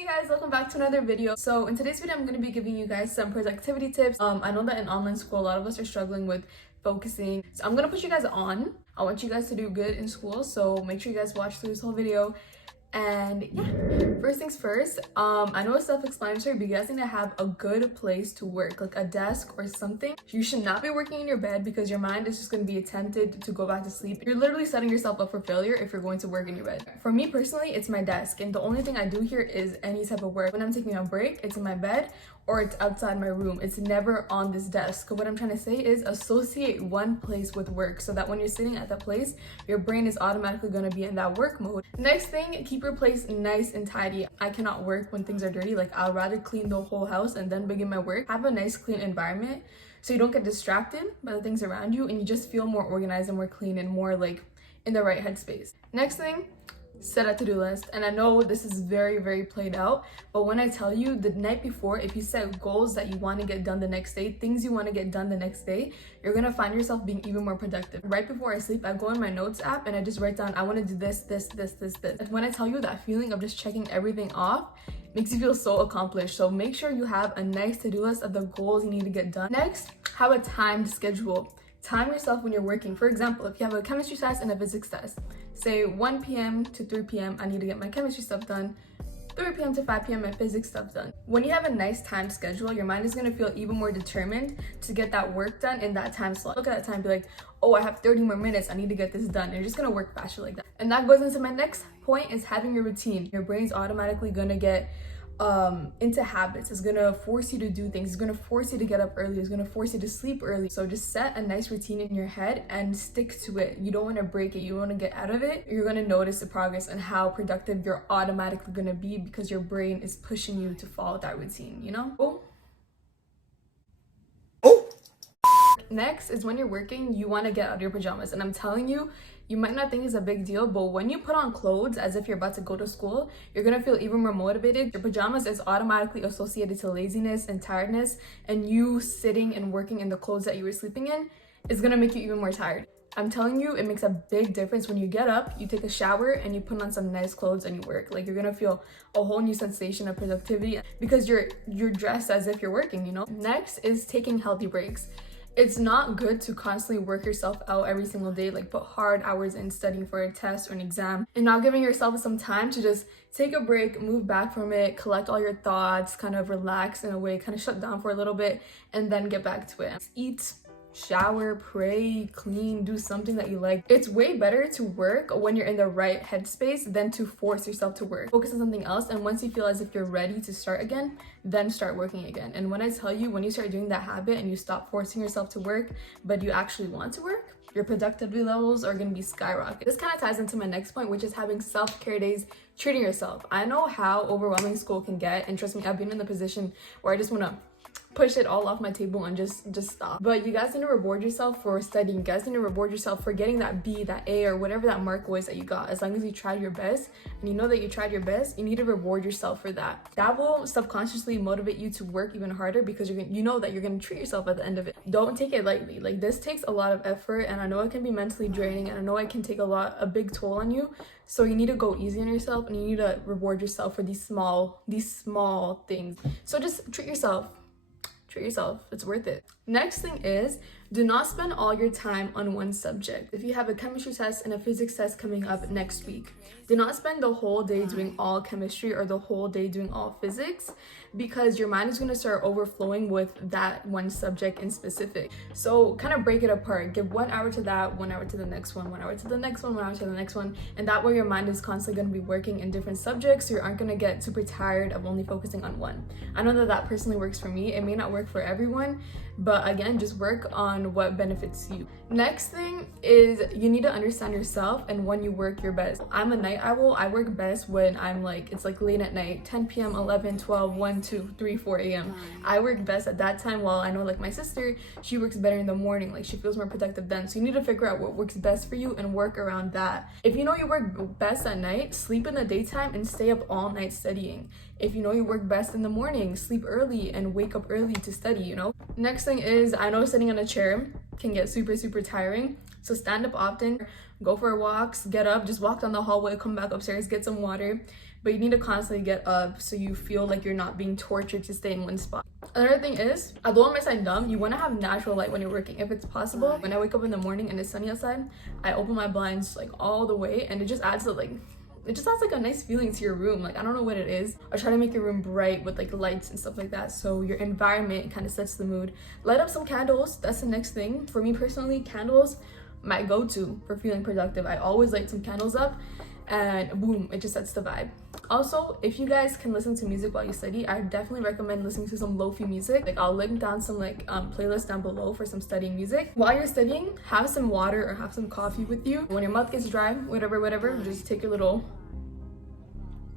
Hey guys, welcome back to another video. So in today's video, I'm going to be giving you guys some productivity tips. I know that in online school, a lot of us are struggling with focusing. So I'm going to put you guys on. I want you guys to do good in school. So make sure you guys watch through this whole video. And yeah, first things first, I know it's self-explanatory, but you guys need to have a good place to work, like a desk or something. You should not be working in your bed because your mind is just going to be tempted to go back to sleep. You're literally setting yourself up for failure if you're going to work in your bed. For me personally, it's my desk, and the only thing I do here is any type of work. When I'm taking a break, it's in my bed or it's outside my room. It's never on this desk. What I'm trying to say is associate one place with work so that when you're sitting at that place, your brain is automatically going to be in that work mode. Next thing, keep your place nice and tidy. I cannot work when things are dirty. Like, I'll rather clean the whole house and then begin my work. Have a nice clean environment so you don't get distracted by the things around you and you just feel more organized and more clean and more like in the right headspace. Next thing, set a to-do list. And I know this is very played out, but when I tell you the night before, if you set goals that you want to get done the next day, things you want to get done the next day, you're gonna find yourself being even more productive. Right before I sleep, I go in my notes app and I just write down, I want to do this. And when I tell you, that feeling of just checking everything off makes you feel so accomplished. So make sure you have a nice to-do list of the goals you need to get done. Next, have a timed schedule. Time yourself when you're working. For example, if you have a chemistry test and a physics test, say 1 p.m. to 3 p.m. I need to get my chemistry stuff done, 3 p.m. to 5 p.m. my physics stuff done. When you have a nice time schedule, your mind is going to feel even more determined to get that work done in that time slot. Look at that time, be like, oh, I have 30 more minutes, I need to get this done. And you're just going to work faster like that. And that goes into my next point, is having your routine. Your brain's automatically going to get into habits. It's gonna force you to do things. It's gonna force you to get up early. It's gonna force you to sleep early. So just set a nice routine in your head and stick to it. You don't want to break it. You don't want to get out of it. You're gonna notice the progress and how productive you're automatically gonna be because your brain is pushing you to follow that routine, you know? Next is when you're working, you want to get out of your pajamas. And I'm telling you, you might not think it's a big deal, but when you put on clothes as if you're about to go to school, you're going to feel even more motivated. Your pajamas is automatically associated to laziness and tiredness, and you sitting and working in the clothes that you were sleeping in is going to make you even more tired. I'm telling you, it makes a big difference when you get up, you take a shower, and you put on some nice clothes and you work. Like, you're gonna feel a whole new sensation of productivity because you're dressed as if you're working, you know? Next is taking healthy breaks. It's not good to constantly work yourself out every single day, like put hard hours in studying for a test or an exam, and not giving yourself some time to just take a break, move back from it, collect all your thoughts, kind of relax in a way, kind of shut down for a little bit, and then get back to it. Eat, shower, pray, clean, do something that you like. It's way better to work when you're in the right headspace than to force yourself to work. Focus on something else, and once you feel as if you're ready to start again, then start working again. And when I tell you, when you start doing that habit and you stop forcing yourself to work, but you actually want to work, your productivity levels are going to be skyrocketing. This kind of ties into my next point, which is having self-care days, treating yourself. I know how overwhelming school can get, and trust me, I've been in the position where I just want to push it all off my table and just stop. But you guys need to reward yourself for studying. You guys need to reward yourself for getting that B, that A, or whatever that mark was that you got. As long as you tried your best and you know that you tried your best, you need to reward yourself for that. That will subconsciously motivate you to work even harder because you know that you're going to treat yourself at the end of it. Don't take it lightly. Like, this takes a lot of effort, and I know it can be mentally draining, and I know it can take a big toll on you. So you need to go easy on yourself, and you need to reward yourself for these small things. So just treat yourself. Treat yourself. It's worth it. Next thing is, do not spend all your time on one subject. If you have a chemistry test and a physics test coming up next week, do not spend the whole day doing all chemistry or the whole day doing all physics, because your mind is going to start overflowing with that one subject in specific. So kind of break it apart. Give 1 hour to that, 1 hour to the next one, 1 hour to the next one, 1 hour to the next one. And that way your mind is constantly going to be working in different subjects, so you aren't going to get super tired of only focusing on one. I know that personally works for me. It may not work for everyone, but again, just work on what benefits you. Next thing is, you need to understand yourself and when you work your best. I'm a night owl. I work best when it's like late at night, 10 p.m, 11, 12, 1, 2, 3, 4 a.m. I work best at that time, while I know like my sister, she works better in the morning. Like, she feels more productive then. So you need to figure out what works best for you and work around that. If you know you work best at night, sleep in the daytime and stay up all night studying. If you know you work best in the morning, sleep early and wake up early to study, you know? Next thing is, I know sitting in a chair can get super tiring. So stand up often, go for walks, get up, just walk down the hallway, come back upstairs, get some water. But you need to constantly get up so you feel like you're not being tortured to stay in one spot. Another thing is, although it might sound dumb, you want to have natural light when you're working if it's possible. When I wake up in the morning and it's sunny outside, I open my blinds like all the way, and it just adds like a nice feeling to your room. Like, I don't know what it is. I try to make your room bright with like lights and stuff like that, so your environment kind of sets the mood. Light up some candles. That's the next thing. For me personally, candles my go-to for feeling productive. I always light some candles up, and boom, it just sets the vibe. Also, if you guys can listen to music while you study, I definitely recommend listening to some lo-fi music. Like, I'll link down some like playlists down below for some studying music. While you're studying, have some water or have some coffee with you. When your mouth gets dry, whatever, just take your little,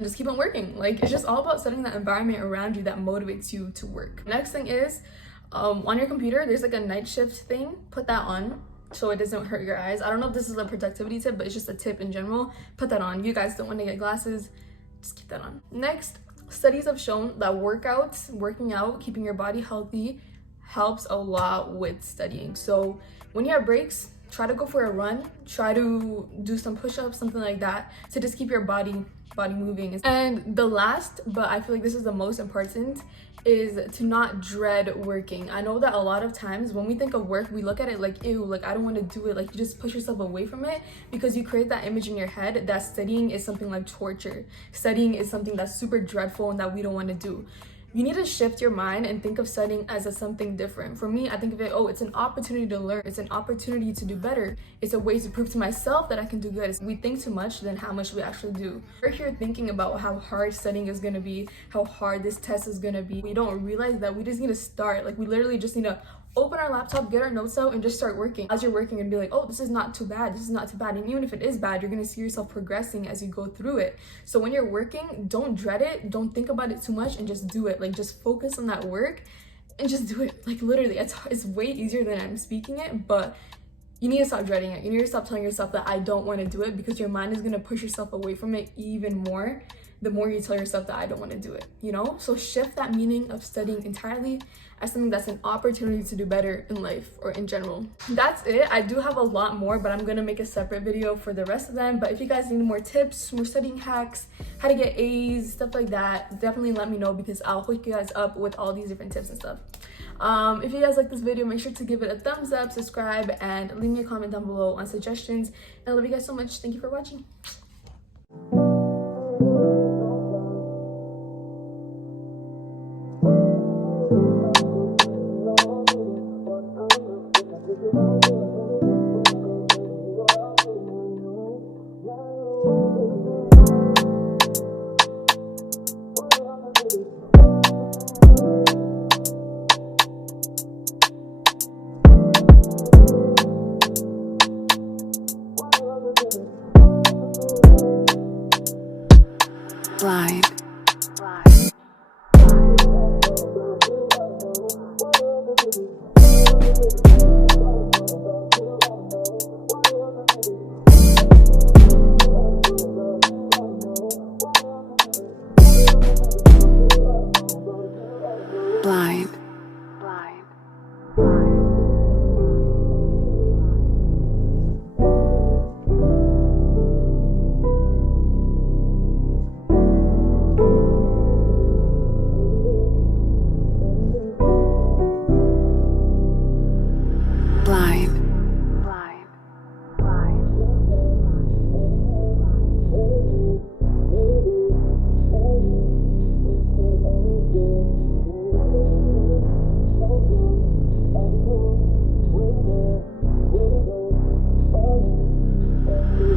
just keep on working. Like, it's just all about setting that environment around you that motivates you to work. Next thing is, on your computer, there's like a night shift thing. Put that on so it doesn't hurt your eyes. I don't know if this is a productivity tip, but it's just a tip in general. Put that on. You guys don't want to get glasses, just keep that on. Next, studies have shown that working out, keeping your body healthy helps a lot with studying. So when you have breaks, try to go for a run, try to do some push-ups, something like that, to just keep your body moving. And the last, but I feel like this is the most important, is to not dread working. I know that a lot of times when we think of work, we look at it like, ew, like I don't want to do it. Like, you just push yourself away from it because you create that image in your head that studying is something like torture. Studying is something that's super dreadful and that we don't want to do. You need to shift your mind and think of studying as something different. For me, I think of it, oh, it's an opportunity to learn. It's an opportunity to do better. It's a way to prove to myself that I can do good. We think too much than how much we actually do. We're here thinking about how hard studying is going to be, how hard this test is going to be. We don't realize that we just need to start. Like, we literally just need to open our laptop, get our notes out, and just start working. As you're working, and be like, oh, this is not too bad. This is not too bad. And even if it is bad, you're going to see yourself progressing as you go through it. So when you're working, don't dread it. Don't think about it too much and just do it. Like, just focus on that work and just do it. Like, literally, it's way easier than I'm speaking it, but you need to stop dreading it. You need to stop telling yourself that I don't want to do it, because your mind is going to push yourself away from it even more the more you tell yourself that I don't want to do it, you know? So shift that meaning of studying entirely as something that's an opportunity to do better in life or in general. That's it. I do have a lot more, but I'm gonna make a separate video for the rest of them. But if you guys need more tips, more studying hacks, how to get A's, stuff like that, definitely let me know, because I'll hook you guys up with all these different tips and stuff. If you guys like this video, make sure to give it a thumbs up, subscribe, and leave me a comment down below on suggestions. And I love you guys so much. Thank you for watching. Blind. Blind.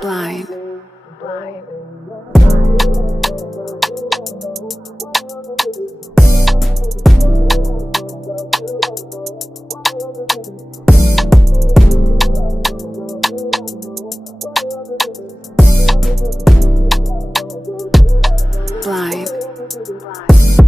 Blind. Blind.